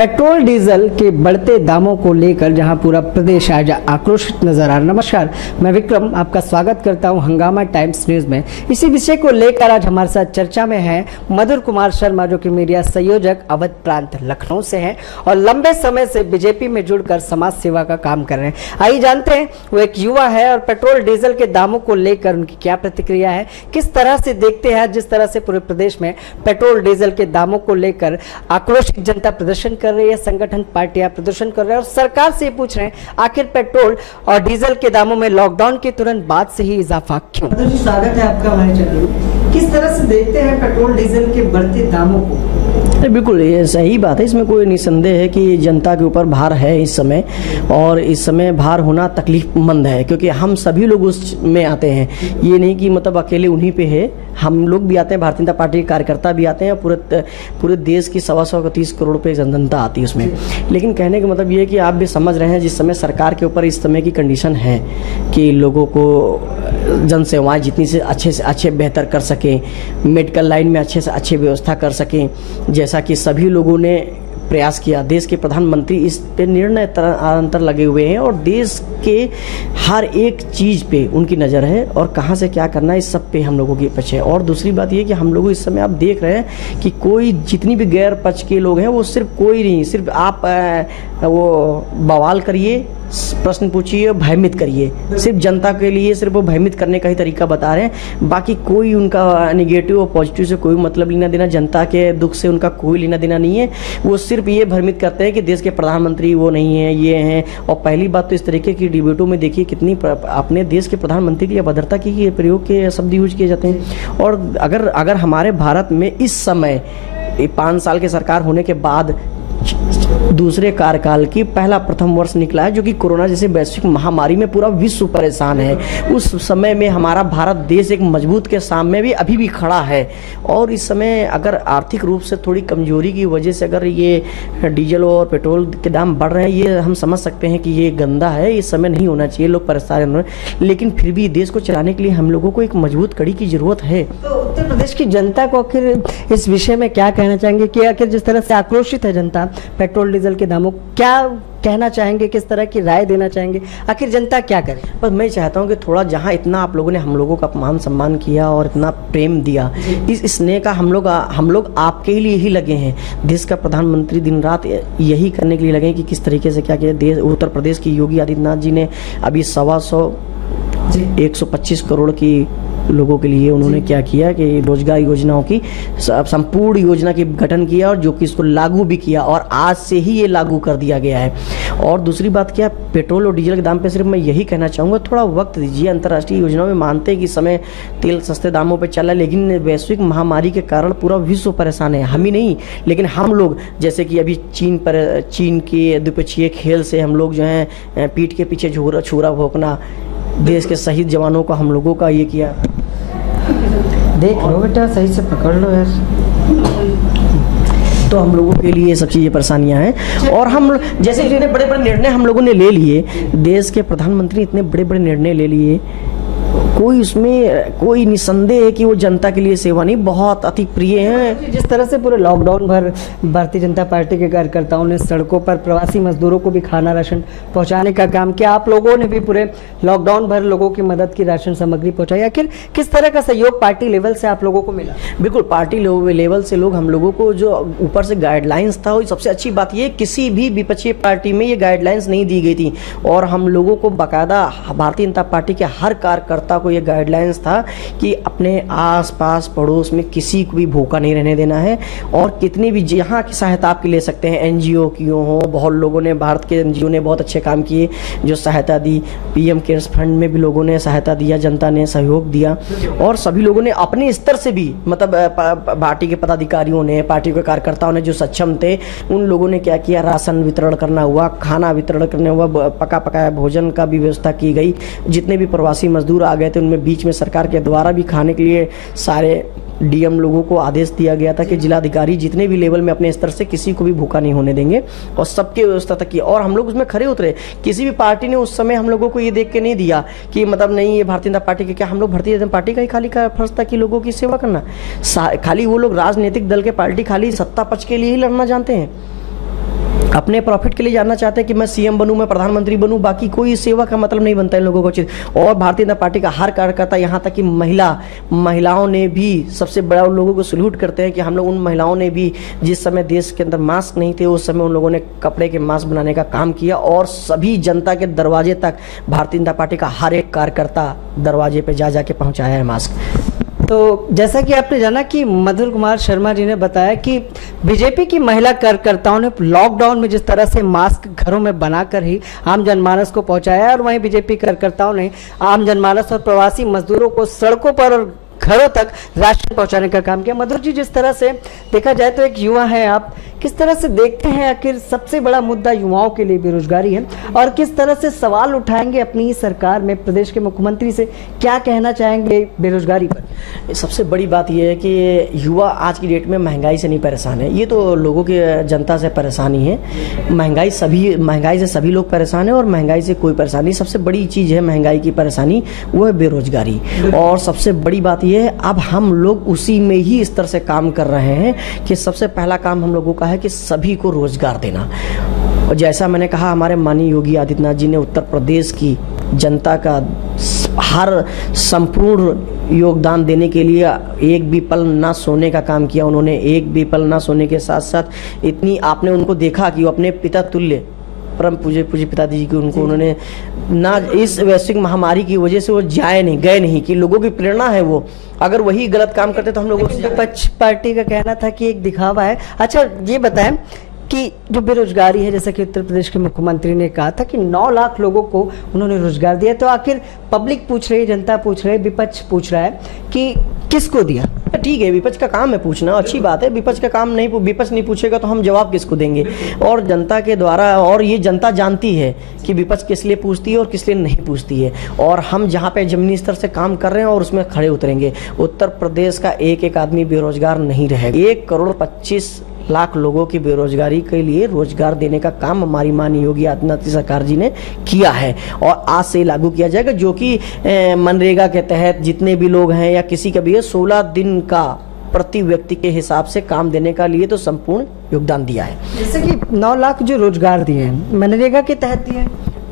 Petrol diesel के बढ़ते दामों को लेकर जहां पूरा प्रदेश आज आक्रोशित नजर आ रहा। नमस्कार, मैं विक्रम आपका स्वागत करता हूं हंगामा टाइम्स न्यूज में। इसी विषय को लेकर आज हमारे साथ चर्चा में है मधुर कुमार शर्मा, जो कि मीडिया संयोजक अवध प्रांत लखनऊ से हैं और लंबे समय से बीजेपी में जुड़कर समाज सेवा का काम कर रहे हैं। आइए जानते हैं, वो एक युवा है और पेट्रोल डीजल के दामों को लेकर उनकी क्या प्रतिक्रिया है, किस तरह से देखते हैं जिस तरह से पूरे प्रदेश में पेट्रोल डीजल के दामों को लेकर आक्रोशित जनता प्रदर्शन कर रही है, संगठन पार्टियां प्रदर्शन कर रहे हैं और सरकार से पूछ रहे हैं आखिर पेट्रोल और डीजल के दामों में लॉकडाउन के तुरंत बाद से ही इजाफा क्यों। स्वागत है आपका हमारे चैनल में। किस तरह से देखते हैं पेट्रोल डीजल के बढ़ते दामों को? बिल्कुल ये सही बात है, इसमें कोई निसंदेह है कि जनता के ऊपर भार है इस समय, और इस समय भार होना तकलीफमंद है क्योंकि हम सभी लोग उसमें आते हैं। ये नहीं कि मतलब अकेले उन्हीं पे है, हम लोग भी आते हैं, भारतीय जनता पार्टी के कार्यकर्ता भी आते हैं और पूरे देश की 125 करोड़ रुपये जनता आती है उसमें। लेकिन कहने का मतलब ये है कि आप भी समझ रहे हैं जिस समय सरकार के ऊपर इस समय की कंडीशन है कि लोगों को जन सेवाएँ जितनी से अच्छे बेहतर कर सकें, मेडिकल लाइन में अच्छे से अच्छी व्यवस्था कर सकें, जैसा कि सभी लोगों ने प्रयास किया। देश के प्रधानमंत्री इस पे निर्णय अंतर लगे हुए हैं और देश के हर एक चीज़ पे उनकी नज़र है और कहाँ से क्या करना है इस सब पे हम लोगों की पक्ष है। और दूसरी बात ये कि हम लोग इस समय आप देख रहे हैं कि कोई जितनी भी गैर पक्ष के लोग हैं वो सिर्फ कोई नहीं, सिर्फ आप वो बवाल करिए, प्रश्न पूछिए, भयभीत करिए, सिर्फ जनता के लिए सिर्फ वो भयभीत करने का ही तरीका बता रहे हैं। बाकी कोई उनका नेगेटिव और पॉजिटिव से कोई मतलब लेना देना, जनता के दुख से उनका कोई लेना देना नहीं है। वो सिर्फ ये भ्रमित करते हैं कि देश के प्रधानमंत्री वो नहीं है, ये हैं। और पहली बात तो इस तरीके की डिबेटों में देखिए कितनी अपने देश के प्रधानमंत्री की अभद्रता की प्रयोग के शब्द यूज किए जाते हैं। और अगर हमारे भारत में इस समय 5 साल की सरकार होने के बाद दूसरे कार्यकाल की पहला प्रथम वर्ष निकला है, जो कि कोरोना जैसे वैश्विक महामारी में पूरा विश्व परेशान है, उस समय में हमारा भारत देश एक मजबूत के सामने भी अभी भी खड़ा है। और इस समय अगर आर्थिक रूप से थोड़ी कमजोरी की वजह से अगर ये डीजल और पेट्रोल के दाम बढ़ रहे हैं, ये हम समझ सकते हैं कि ये गंदा है, इस समय नहीं होना चाहिए, लोग परेशान हो। लेकिन फिर भी देश को चलाने के लिए हम लोगों को एक मजबूत कड़ी की जरूरत है। तो उत्तर प्रदेश की जनता को आखिर इस विषय में क्या कहना चाहेंगे कि आखिर जिस तरह से आक्रोशित है जनता पेट्रोल डीजल के दामों, क्या कहना चाहेंगे, किस तरह की राय देना चाहेंगे, आखिर जनता क्या करे? बस मैं चाहता हूं कि थोड़ा जहां इतना आप लोगों ने हम लोगों का अपमान सम्मान किया और इतना प्रेम दिया, इस स्नेह का हम लोग आपके लिए ही लगे हैं। देश का प्रधानमंत्री दिन रात यही करने के लिए लगे कि किस तरीके से क्या किया। देश उत्तर प्रदेश की योगी आदित्यनाथ जी ने अभी 125 करोड़ की लोगों के लिए उन्होंने क्या किया कि रोजगार योजनाओं की संपूर्ण योजना की गठन किया और जो कि इसको लागू भी किया और आज से ही ये लागू कर दिया गया है। और दूसरी बात क्या, पेट्रोल और डीजल के दाम पे सिर्फ मैं यही कहना चाहूँगा, थोड़ा वक्त दीजिए। अंतर्राष्ट्रीय योजनाओं में मानते हैं कि समय तेल सस्ते दामों पे चला, लेकिन वैश्विक महामारी के कारण पूरा विश्व परेशान है, हम ही नहीं लेकिन हम लोग, जैसे कि अभी चीन के द्विपक्षीय खेल से हम लोग जो हैं पीठ के पीछे छुरा भोंकना, देश के शहीद जवानों का हम लोगों का ये किया। देख लो बेटा, सही से पकड़ लो यार। तो हम लोगों के लिए ये सब चीज़ें परेशानियां हैं। और हम जैसे इतने बड़े बड़े निर्णय हम लोगों ने ले लिए, देश के प्रधानमंत्री इतने बड़े बड़े निर्णय ले लिए, कोई उसमें कोई निसंदेह है कि वो जनता के लिए सेवा नहीं, बहुत अति प्रिय हैं। जिस तरह से पूरे लॉकडाउन भर भारतीय जनता पार्टी के कार्यकर्ताओं ने सड़कों पर प्रवासी मजदूरों को भी खाना राशन पहुंचाने का काम किया, आप लोगों ने भी पूरे लॉकडाउन भर लोगों की मदद की, राशन सामग्री पहुंचाई। आखिर किस तरह का सहयोग पार्टी लेवल से आप लोगों को मिला? बिल्कुल पार्टी लेवल से लोग हम लोगों को जो ऊपर से गाइडलाइंस था, सबसे अच्छी बात ये किसी भी विपक्षी पार्टी में ये गाइडलाइंस नहीं दी गई थी और हम लोगों को बाकायदा भारतीय जनता पार्टी के हर कार्यकर्ता को ये गाइडलाइंस था कि अपने आसपास पड़ोस में किसी को भी भूखा नहीं रहने देना है और कितनी भी जहाँ की सहायता आपकी ले सकते हैं, एनजीओ की हो, बहुत लोगों ने, भारत के एनजीओ ने बहुत अच्छे काम किए जो सहायता दी, पीएम केयर्स फंड में भी लोगों ने सहायता दिया, जनता ने सहयोग दिया और सभी लोगों ने अपने स्तर से भी, मतलब पार्टी के पदाधिकारियों ने, पार्टी के कार्यकर्ताओं ने जो सक्षम थे उन लोगों ने क्या किया, राशन वितरण करना हुआ, खाना वितरण करना हुआ, पका पकाया भोजन का भी व्यवस्था की गई। जितने भी प्रवासी मजदूर आ गए थे उनमें बीच में सरकार के द्वारा भी खाने के लिए सारे डीएम लोगों को आदेश दिया गया था कि जिलाधिकारी जितने भी लेवल में अपने स्तर से किसी को भी भूखा नहीं होने देंगे और सबकी व्यवस्था तक की। और हम लोग उसमें खड़े उतरे, किसी भी पार्टी ने उस समय हम लोगों को ये देख के नहीं दिया कि मतलब नहीं ये भारतीय जनता पार्टी के, क्या हम लोग भारतीय जनता पार्टी का ही खाली का फर्ज था कि लोगों की सेवा करना। खाली वो लोग राजनीतिक दल के पार्टी खाली सत्ता पक्ष के लिए ही लड़ना जानते हैं। अपने प्रॉफिट के लिए जानना चाहते हैं कि मैं सीएम बनूं, मैं प्रधानमंत्री बनूं, बाकी कोई सेवा का मतलब नहीं बनता इन लोगों को चीज़। और भारतीय जनता पार्टी का हर कार्यकर्ता, यहाँ तक कि महिलाओं ने भी सबसे बड़ा उन लोगों को सल्यूट करते हैं कि हम लोग उन महिलाओं ने भी जिस समय देश के अंदर मास्क नहीं थे उस समय उन लोगों ने कपड़े के मास्क बनाने का काम किया और सभी जनता के दरवाजे तक भारतीय जनता पार्टी का हर एक कार्यकर्ता दरवाजे पर जा जाके पहुँचाया है मास्क। तो जैसा कि आपने जाना कि मधुर कुमार शर्मा जी ने बताया कि बीजेपी की महिला कार्यकर्ताओं ने लॉकडाउन में जिस तरह से मास्क घरों में बनाकर ही आम जनमानस को पहुंचाया और वहीं बीजेपी कार्यकर्ताओं ने आम जनमानस और प्रवासी मजदूरों को सड़कों पर और घरों तक राशन पहुंचाने का काम किया। मधुर जी, जिस तरह से देखा जाए तो एक युवा है आप, किस तरह से देखते हैं आखिर सबसे बड़ा मुद्दा युवाओं के लिए बेरोजगारी है और किस तरह से सवाल उठाएंगे अपनी सरकार में, प्रदेश के मुख्यमंत्री से क्या कहना चाहेंगे बेरोजगारी पर? सबसे बड़ी बात यह है कि युवा आज की डेट में महंगाई से नहीं परेशान है, ये तो लोगों की जनता से परेशानी है। महंगाई से सभी लोग परेशान हैं और महंगाई से कोई परेशानी। सबसे बड़ी चीज़ है महंगाई की परेशानी, वो है बेरोजगारी। और सबसे बड़ी बात यह है अब हम लोग उसी में ही इस तरह से काम कर रहे हैं कि सबसे पहला काम हम लोगों का है कि सभी को रोजगार देना। और जैसा मैंने कहा, हमारे माननीय योगी आदित्यनाथ जी ने उत्तर प्रदेश की जनता का हर संपूर्ण योगदान देने के लिए एक भी पल ना सोने का काम किया। उन्होंने एक भी पल ना सोने के साथ साथ इतनी, आपने उनको देखा कि वो अपने पिता तुल्य परम पूज्य पिताजी जी की उनको उन्होंने ना इस वैश्विक महामारी की वजह से वो गए नहीं कि लोगों की प्रेरणा है वो। अगर वही गलत काम करते तो हम लोगों को विपक्ष पार्टी का कहना था कि एक दिखावा है। अच्छा ये बताएं कि जो बेरोजगारी है, जैसा कि उत्तर प्रदेश के मुख्यमंत्री ने कहा था कि 9 लाख लोगों को उन्होंने रोजगार दिया, तो आखिर पब्लिक पूछ रही है, जनता पूछ रही है, विपक्ष पूछ रहा है कि किसको दिया? ठीक है, विपक्ष का काम है पूछना, अच्छी बात है। विपक्ष का काम नहीं, विपक्ष नहीं पूछेगा तो हम जवाब किसको देंगे? और जनता के द्वारा, और ये जनता जानती है कि विपक्ष किस लिए पूछती है और किस लिए नहीं पूछती है। और हम जहाँ पे जमीनी स्तर से काम कर रहे हैं और उसमें खड़े उतरेंगे। उत्तर प्रदेश का एक एक आदमी बेरोजगार नहीं रहेगा। 1,25,00,000 लोगों की बेरोजगारी के लिए रोजगार देने का काम हमारी माननीय योगी आदित्यनाथ सरकार जी ने किया है और आज से लागू किया जाएगा, जो कि मनरेगा के तहत जितने भी लोग हैं या किसी का भी है 16 दिन का प्रति व्यक्ति के हिसाब से काम देने का लिए तो संपूर्ण योगदान दिया है। जैसे कि 9 लाख जो रोजगार दिए हैं मनरेगा के तहत दिए हैं?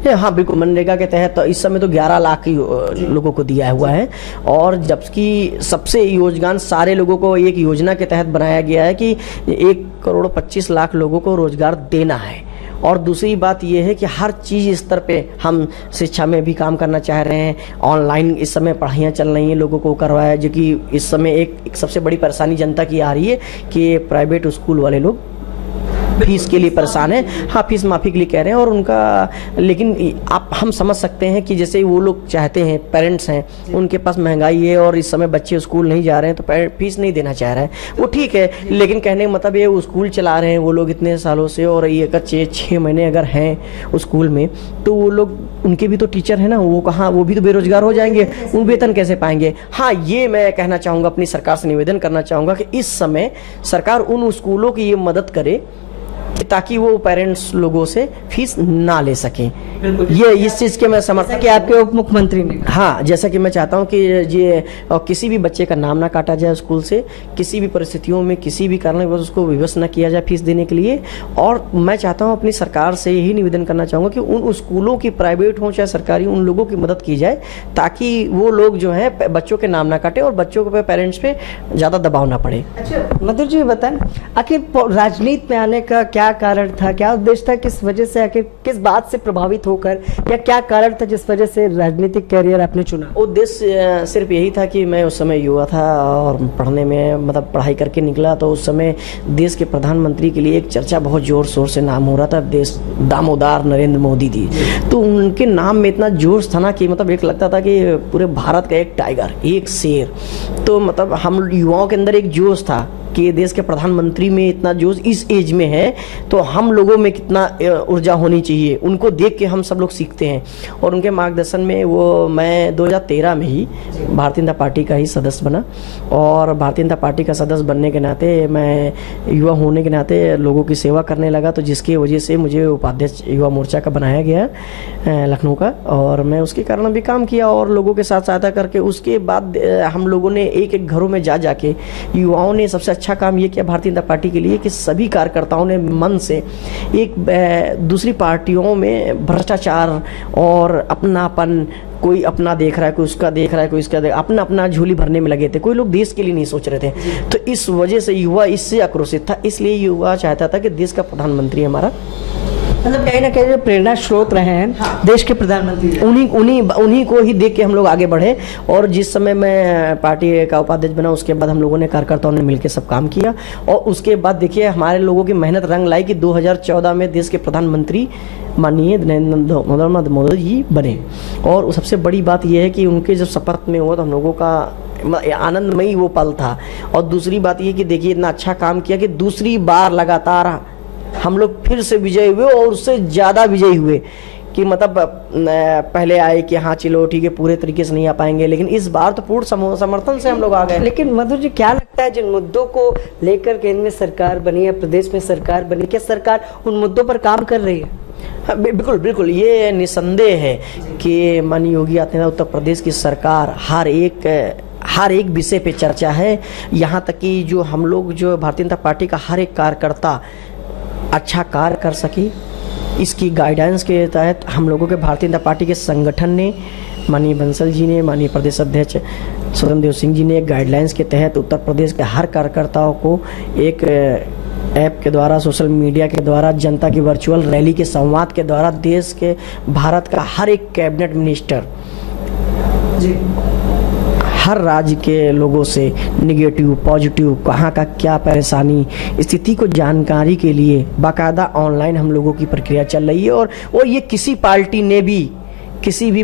हाँ बिल्कुल, मनरेगा के तहत तो इस समय तो 11 लाख लोगों को दिया हुआ है। और जबकि सबसे योगदान सारे लोगों को एक योजना के तहत बनाया गया है कि 1,25,00,000 लोगों को रोजगार देना है। और दूसरी बात यह है कि हर चीज़ स्तर पे हम शिक्षा में भी काम करना चाह रहे हैं। ऑनलाइन इस समय पढ़ाइयाँ चल रही हैं, लोगों को करवाया, जो कि इस समय एक सबसे बड़ी परेशानी जनता की आ रही है कि प्राइवेट स्कूल वाले लोग फीस के लिए परेशान है। हाँ, फीस माफ़ी के लिए कह रहे हैं और उनका, लेकिन आप हम समझ सकते हैं कि जैसे वो लोग चाहते हैं, पेरेंट्स हैं, उनके पास महंगाई है और इस समय बच्चे स्कूल नहीं जा रहे हैं तो फीस नहीं देना चाह रहा है, वो ठीक है। लेकिन कहने का मतलब ये वो स्कूल चला रहे हैं वो लोग इतने सालों से, और ये अगर 6 महीने अगर हैं स्कूल में तो वो लोग, उनके भी तो टीचर है ना, वो कहाँ, वो भी तो बेरोजगार हो जाएंगे, उन वेतन कैसे पाएंगे? हाँ, ये मैं कहना चाहूँगा, अपनी सरकार से निवेदन करना चाहूँगा कि इस समय सरकार उन स्कूलों की ये मदद करे ताकि वो पेरेंट्स लोगों से फीस ना ले सकें। ये इस चीज़ के मैं समर्थन कि आपके उप मुख्यमंत्री ने, हाँ, जैसा कि मैं चाहता हूँ कि ये किसी भी बच्चे का नाम ना काटा जाए स्कूल से, किसी भी परिस्थितियों में किसी भी कारण बस उसको विवश ना किया जाए फीस देने के लिए। और मैं चाहता हूँ, अपनी सरकार से यही निवेदन करना चाहूँगा कि उन स्कूलों की, प्राइवेट हो चाहे सरकारी, उन लोगों की मदद की जाए ताकि वो लोग जो है बच्चों के नाम ना काटे और बच्चों के पेरेंट्स पे ज़्यादा दबाव ना पड़े। अच्छा मधुर जी बताएं, आखिर राजनीति में आने का क्या कारण था, क्या उद्देश्य था, किस वजह से, आखिर किस बात से प्रभावित होकर, या क्या कारण था जिस वजह से राजनीतिक कैरियर आपने चुना? उद्देश्य सिर्फ यही था कि मैं उस समय युवा था और पढ़ने में, मतलब पढ़ाई करके निकला, तो उस समय देश के प्रधानमंत्री के लिए एक चर्चा बहुत जोर शोर से नाम हो रहा था, देश दामोदर नरेंद्र मोदी जी। तो उनके नाम में इतना जोश था ना कि मतलब एक लगता था कि पूरे भारत का एक टाइगर, एक शेर। तो मतलब हम युवाओं के अंदर एक जोश था कि देश के प्रधानमंत्री में इतना जोश इस एज में है तो हम लोगों में कितना ऊर्जा होनी चाहिए, उनको देख के हम सब लोग सीखते हैं। और उनके मार्गदर्शन में मैं 2013 में ही भारतीय जनता पार्टी का ही सदस्य बना। और भारतीय जनता पार्टी का सदस्य बनने के नाते, मैं युवा होने के नाते लोगों की सेवा करने लगा, तो जिसकी वजह से मुझे उपाध्यक्ष युवा मोर्चा का बनाया गया लखनऊ का, और मैं उसके कारण भी काम किया और लोगों के साथ सहायता करके। उसके बाद हम लोगों ने एक एक घरों में जा जाके युवाओं ने सबसे अच्छा अच्छा काम ये किया भारतीय जनता पार्टी के लिए कि सभी कार्यकर्ताओं ने मन से एक दूसरी पार्टियों में भ्रष्टाचार और अपनापन, कोई अपना देख रहा है, कोई उसका देख रहा है, कोई इसका अपना अपना झोली भरने में लगे थे। कोई लोग देश के लिए नहीं सोच रहे थे। तो इस वजह से युवा इससे आक्रोशित था। इसलिए युवा चाहता था कि देश का प्रधानमंत्री हमारा, मतलब कहीं ना कहीं प्रेरणा स्रोत रहे हैं। हाँ। देश के प्रधानमंत्री उन्हीं को ही देख के हम लोग आगे बढ़े। और जिस समय मैं पार्टी का उपाध्यक्ष बना, उसके बाद हम लोगों ने, कार्यकर्ताओं ने मिलकर सब काम किया। और उसके बाद देखिए हमारे लोगों की मेहनत रंग लाई कि 2014 में देश के प्रधानमंत्री माननीय नरेंद्र मोदी जी बने। और सबसे बड़ी बात यह है कि उनके जब शपथ में हुआ तो हम लोगों का आनंदमयी वो पल था। और दूसरी बात ये कि देखिए इतना अच्छा काम किया कि दूसरी बार लगातार हम लोग फिर से विजयी हुए और उससे ज़्यादा विजयी हुए। कि मतलब पहले आए कि हाँ चलो ठीक है, पूरे तरीके से नहीं आ पाएंगे, लेकिन इस बार तो पूर्ण समर्थन से हम लोग आ गए। लेकिन मधुर जी, क्या लगता है जिन मुद्दों को लेकर केंद्र में सरकार बनी है, प्रदेश में सरकार बनी, क्या सरकार उन मुद्दों पर काम कर रही है? हाँ, बिल्कुल बिल्कुल, ये निसंदेह है कि माननीय योगी आदित्यनाथ उत्तर प्रदेश की सरकार हर एक विषय पे चर्चा है। यहाँ तक कि जो हम लोग, जो भारतीय जनता पार्टी का हर एक कार्यकर्ता अच्छा कार्य कर सके, इसकी गाइडेंस के तहत हम लोगों के भारतीय जनता पार्टी के संगठन ने, माननीय बंसल जी ने, माननीय प्रदेश अध्यक्ष स्वतंत्र देव सिंह जी ने गाइडलाइंस के तहत उत्तर प्रदेश के हर कार्यकर्ताओं को एक ऐप के द्वारा, सोशल मीडिया के द्वारा, जनता की वर्चुअल रैली के संवाद के द्वारा देश के, भारत का हर एक कैबिनेट मिनिस्टर जी हर राज्य के लोगों से निगेटिव पॉजिटिव, कहाँ का क्या परेशानी, स्थिति को जानकारी के लिए बाकायदा ऑनलाइन हम लोगों की प्रक्रिया चल रही है। और ये किसी भी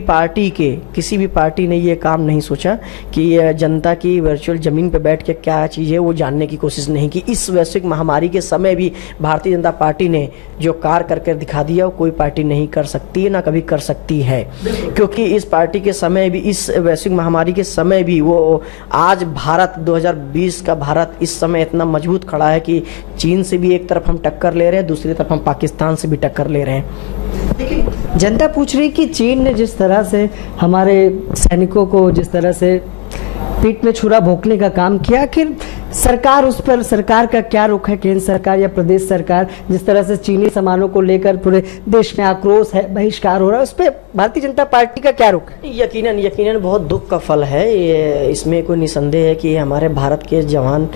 पार्टी ने ये काम नहीं सोचा कि जनता की वर्चुअल ज़मीन पे बैठ के क्या चीज़ है वो जानने की कोशिश नहीं की। इस वैश्विक महामारी के समय भी भारतीय जनता पार्टी ने जो कार्य करके दिखा दिया वो कोई पार्टी नहीं कर सकती है, ना कभी कर सकती है। क्योंकि इस पार्टी के समय भी, इस वैश्विक महामारी के समय भी, वो आज भारत 2020 का भारत इस समय इतना मजबूत खड़ा है कि चीन से भी एक तरफ हम टक्कर ले रहे हैं, दूसरी तरफ हम पाकिस्तान से भी टक्कर ले रहे हैं। लेकिन जनता पूछ रही कि चीन ने जिस तरह से हमारे सैनिकों को जिस तरह से पीठ में छुरा भोंकने का काम किया, आखिर सरकार, उस पर सरकार का क्या रुख है? केंद्र सरकार या प्रदेश सरकार जिस तरह से चीनी सामानों को लेकर पूरे देश में आक्रोश है, बहिष्कार हो रहा है, उस पर भारतीय जनता पार्टी का क्या रुख है? यकीनन बहुत दुख का फल है ये, इसमें कोई निसंदेह है कि हमारे भारत के जवान,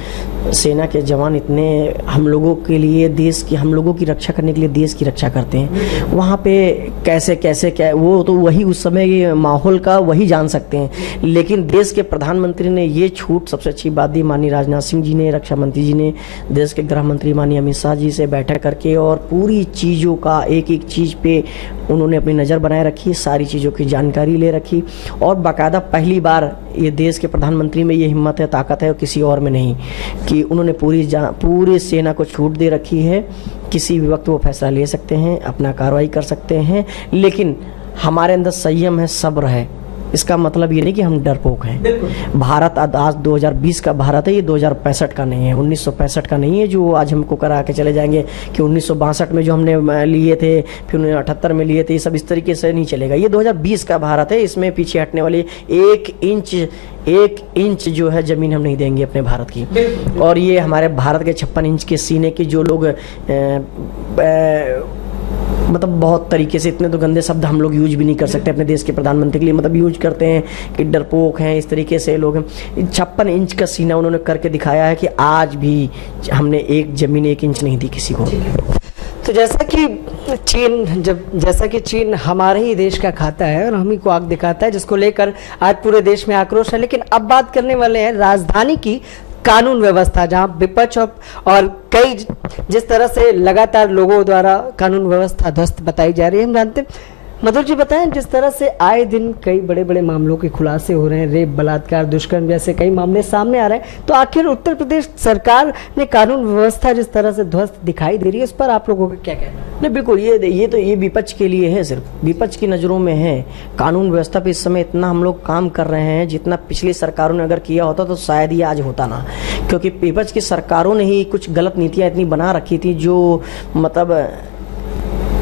सेना के जवान इतने हम लोगों के लिए, देश की, हम लोगों की रक्षा करने के लिए देश की रक्षा करते हैं। वहाँ पे कैसे क्या वो तो वही उस समय माहौल का वही जान सकते हैं। लेकिन देश के प्रधानमंत्री ने ये छूट सबसे अच्छी बात दी। माननीय राजनाथ सिंह जी ने, रक्षा मंत्री जी ने, देश के गृह मंत्री माननीय अमित शाह जी से बैठक करके और पूरी चीज़ों का, एक एक चीज़ पे उन्होंने अपनी नज़र बनाए रखी, सारी चीज़ों की जानकारी ले रखी। और बाकायदा पहली बार ये देश के प्रधानमंत्री में ये हिम्मत है, ताकत है, और किसी और में नहीं, कि उन्होंने पूरी सेना को छूट दे रखी है। किसी भी वक्त वो फैसला ले सकते हैं, अपना कार्रवाई कर सकते हैं, लेकिन हमारे अंदर संयम है, सब्र है। इसका मतलब ये नहीं कि हम डरपोक हैं। भारत आज 2020 का भारत है, ये 2065 का नहीं है, 1965 का नहीं है जो आज हमको करा के चले जाएंगे कि 1962 में जो हमने लिए थे, फिर 1978 में लिए थे, ये सब इस तरीके से नहीं चलेगा। ये 2020 का भारत है, इसमें पीछे हटने वाली एक इंच जो है ज़मीन हम नहीं देंगे अपने भारत की। और ये हमारे भारत के 56 इंच के सीने के जो लोग मतलब बहुत तरीके से, इतने तो गंदे शब्द हम लोग यूज भी नहीं कर सकते अपने देश के प्रधानमंत्री के लिए, मतलब यूज करते हैं कि डरपोक हैं, इस तरीके से लोग हैं। 56 इंच का सीना उन्होंने करके दिखाया है कि आज भी हमने एक ज़मीन 1 इंच नहीं दी किसी को। तो जैसा कि चीन हमारे ही देश का खाता है और हम ही को आग दिखाता है, जिसको लेकर आज पूरे देश में आक्रोश है। लेकिन अब बात करने वाले हैं राजधानी की कानून व्यवस्था, जहां विपक्ष और कई जिस तरह से लगातार लोगों द्वारा कानून व्यवस्था ध्वस्त बताई जा रही है। हम जानते हैं, मधुर जी बताएं, जिस तरह से आए दिन कई बड़े बड़े मामलों के खुलासे हो रहे हैं, रेप, बलात्कार, दुष्कर्म जैसे कई मामले सामने आ रहे हैं, तो आखिर उत्तर प्रदेश सरकार ने कानून व्यवस्था जिस तरह से ध्वस्त दिखाई दे रही है, उस पर आप लोगों का क्या कहना है? नहीं, बिल्कुल, ये विपक्ष के लिए है, सिर्फ विपक्ष की नज़रों में है। कानून व्यवस्था पे इस समय इतना हम लोग काम कर रहे हैं, जितना पिछली सरकारों ने अगर किया होता तो शायद ये आज होता ना, क्योंकि विपक्ष की सरकारों ने ही कुछ गलत नीतियाँ इतनी बना रखी थी जो मतलब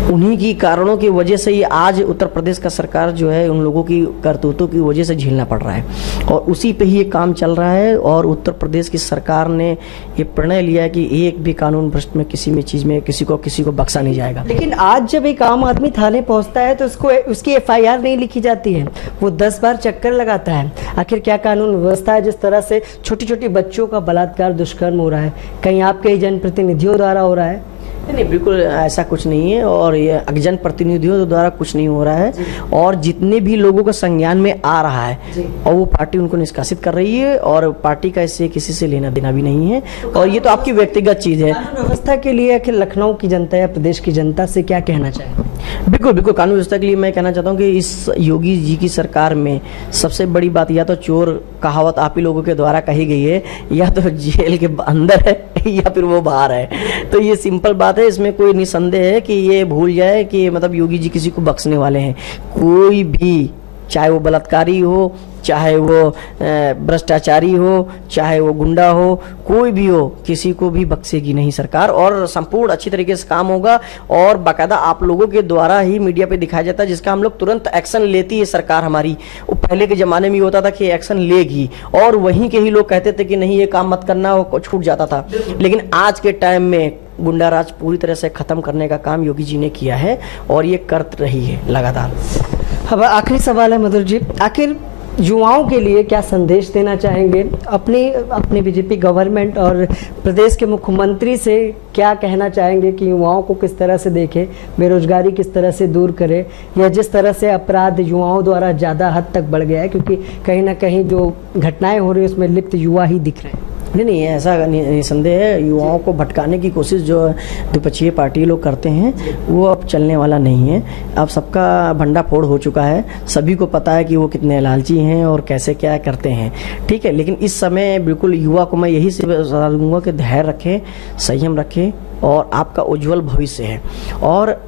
उन्हीं की कारणों की वजह से ही आज उत्तर प्रदेश का सरकार जो है उन लोगों की करतूतों की वजह से झेलना पड़ रहा है और उसी पे ही ये काम चल रहा है। और उत्तर प्रदेश की सरकार ने ये निर्णय लिया है कि एक भी कानून भ्रष्ट में किसी में चीज में किसी को बख्शा नहीं जाएगा। लेकिन आज जब एक आम आदमी थाने पहुंचता है तो उसकी FIR नहीं लिखी जाती है, वो 10 बार चक्कर लगाता है। आखिर क्या कानून व्यवस्था है जिस तरह से छोटी छोटी बच्चों का बलात्कार दुष्कर्म हो रहा है, कहीं आपके ही जनप्रतिनिधियों द्वारा हो रहा है? नहीं, बिल्कुल ऐसा कुछ नहीं है और ये जन प्रतिनिधियों द्वारा कुछ नहीं हो रहा है। और जितने भी लोगों का संज्ञान में आ रहा है और वो पार्टी उनको निष्कासित कर रही है और पार्टी का इससे किसी से लेना देना भी नहीं है और ये तो आपकी व्यक्तिगत चीज है। कानून व्यवस्था के लिए आखिर लखनऊ की जनता या प्रदेश की जनता से क्या कहना चाहेंगे? बिल्कुल कानून व्यवस्था के लिए मैं कहना चाहता हूँ कि इस योगी जी की सरकार में सबसे बड़ी बात या तो चोर कहावत आप ही लोगों के द्वारा कही गई है, या तो जेल के अंदर है या फिर वो बाहर है। तो ये सिंपल बात है, इसमें कोई निसंदेह है कि ये भूल जाए कि मतलब योगी जी किसी को बख्शने वाले हैं। कोई भी, चाहे वो बलात्कारी हो, चाहे वो भ्रष्टाचारी हो, चाहे वो गुंडा हो, कोई भी हो, किसी को भी बख्शेगी नहीं सरकार और संपूर्ण अच्छी तरीके से काम होगा। और बाकायदा आप लोगों के द्वारा ही मीडिया पे दिखाया जाता है जिसका हम लोग तुरंत एक्शन लेती है सरकार हमारी। वो पहले के जमाने में होता था कि एक्शन लेगी और वहीं के ही लोग कहते थे कि नहीं ये काम मत करना, वो छूट जाता था। लेकिन आज के टाइम में गुंडा राज पूरी तरह से खत्म करने का काम योगी जी ने किया है और ये कर रही है लगातार। अब आखिरी सवाल है मधुर जी, आखिर युवाओं के लिए क्या संदेश देना चाहेंगे? अपनी बीजेपी गवर्नमेंट और प्रदेश के मुख्यमंत्री से क्या कहना चाहेंगे कि युवाओं को किस तरह से देखें, बेरोजगारी किस तरह से दूर करें, या जिस तरह से अपराध युवाओं द्वारा ज़्यादा हद तक बढ़ गया है, क्योंकि कहीं ना कहीं जो घटनाएं हो रही है उसमें लिप्त युवा ही दिख रहे हैं? नहीं, ऐसा निसंदेह है। युवाओं को भटकाने की कोशिश जो द्विपक्षीय पार्टी लोग करते हैं वो अब चलने वाला नहीं है। अब सबका भंडा फोड़ हो चुका है, सभी को पता है कि वो कितने लालची हैं और कैसे क्या करते हैं, ठीक है। लेकिन इस समय बिल्कुल युवा को मैं यही सलाह दूंगा कि धैर्य रखें, संयम रखें और आपका उज्जवल भविष्य है और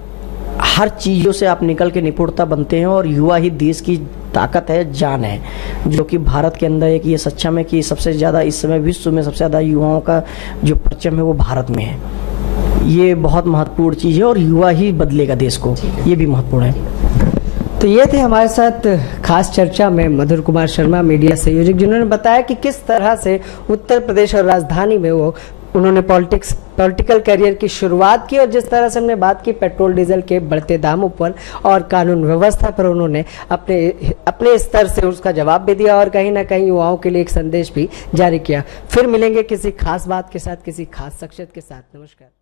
हर चीज़ों से आप निकल के निपुणता बनते हैं और युवा ही देश की ताकत है, जान है, जो कि भारत के अंदर एक ये सच्चा है कि सबसे ज़्यादा इस समय विश्व में सबसे ज़्यादा युवाओं का जो परचम है वो भारत में है। ये बहुत महत्वपूर्ण चीज़ है और युवा ही बदलेगा देश को, ये भी महत्वपूर्ण है। तो ये थे हमारे साथ खास चर्चा में मधुर कुमार शर्मा, मीडिया संयोजक, जिन्होंने बताया कि किस तरह से उत्तर प्रदेश और राजधानी में उन्होंने पॉलिटिकल करियर की शुरुआत की और जिस तरह से हमने बात की पेट्रोल डीजल के बढ़ते दामों पर और कानून व्यवस्था पर, उन्होंने अपने स्तर से उसका जवाब भी दिया और कहीं ना कहीं युवाओं के लिए एक संदेश भी जारी किया। फिर मिलेंगे किसी खास बात के साथ, किसी खास शख्सियत के साथ। नमस्कार।